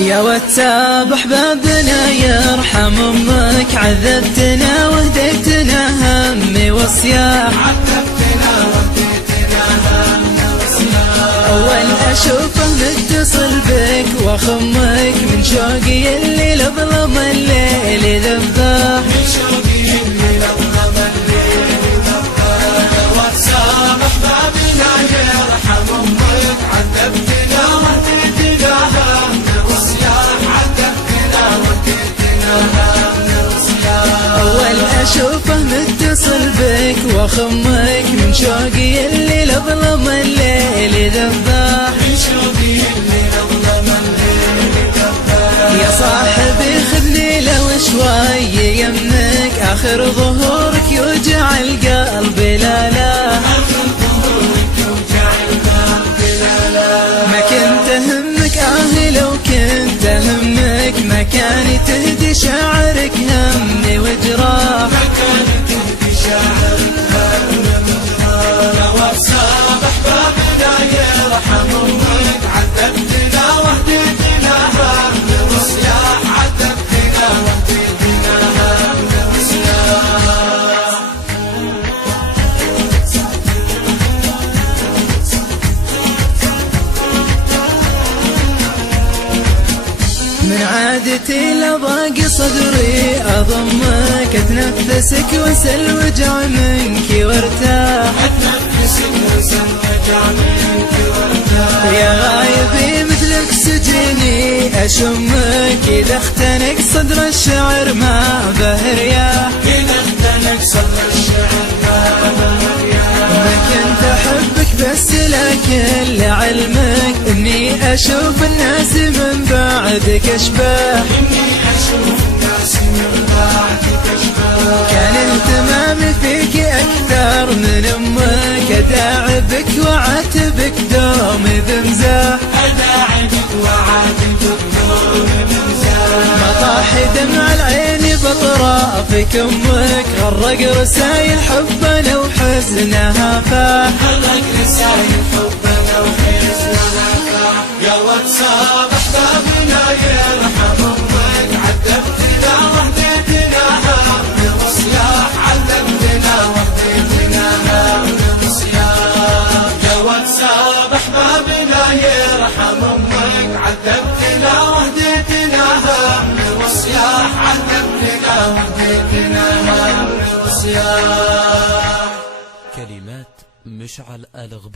يا واتساب احبابنا يرحم امك، عذبتنا وهديتنا همي وصياح، عذبتنا وهديتنا همي وصياح. اول اشوفه متصل بك واخمك، من شوقي اللي لظلم الليل ذبح، من شوقي اللي لظلم الليل ذبح. يا واتساب احبابنا يرحم امك، عذبتنا وهديتنا همي وصياح، عذبتنا وهديتنا همي وصياح. اول اشوفه متصل بك واخمك، من شوقي اللي لظلم الليل ذبح، من شوقي اللي لظلم الليل ذبح. يا صاحبي خذني لو شوي يمك، اخر ظهورك يوجع القلب لا لا، آخر ظهورك يوجع القلب لا لا. ما كنت همك لو كنت همك، مكاني تهدي شعرك همي وجراح، مكاني تهدي شعرك همي وجراح. يا واتساب احبابنا يرحم امك، عذبتنا وهديتنا همي وصياح، عذبتنا وهديتنا همي وصياح. من عادتي لضاق صدري اضمك، اتنفسك وانسى الوجع منك وارتاح، اتنفسك وانسى الوجع منك وارتاح. يا غايبي مثلك سجني اشمك، اذا اختنق صدر الشعر ما به رياح، إذا اختنق صدر الشعر ما به رياح. ما كنت احبك بس لكن لعلمك اني اشوف الناس من بعدك اشباح، إني أشوف الناس من بعدك أشباح. كان اهتمامي فيك اكثر من امك، اداعبك وعاتبك دومي بمزاح، أداعبك وعاتبك دومي بمزاح. مطاح دمع العين بطرافك امك، غرق رسايل حبنا وحزنها فاح، غرق رسايل حبنا وحزنها فاح. يا واتساب احبابنا يرحم امك، عذبتنا وهديتنا همي وصياح، عذبتنا وهديتنا همي وصياح. يا واتساب احبابنا يرحم امك، عذبتنا وهديتنا همي وصياح، عذبتنا وهديتنا همي وصياح. كلمات مشعل آل غبار.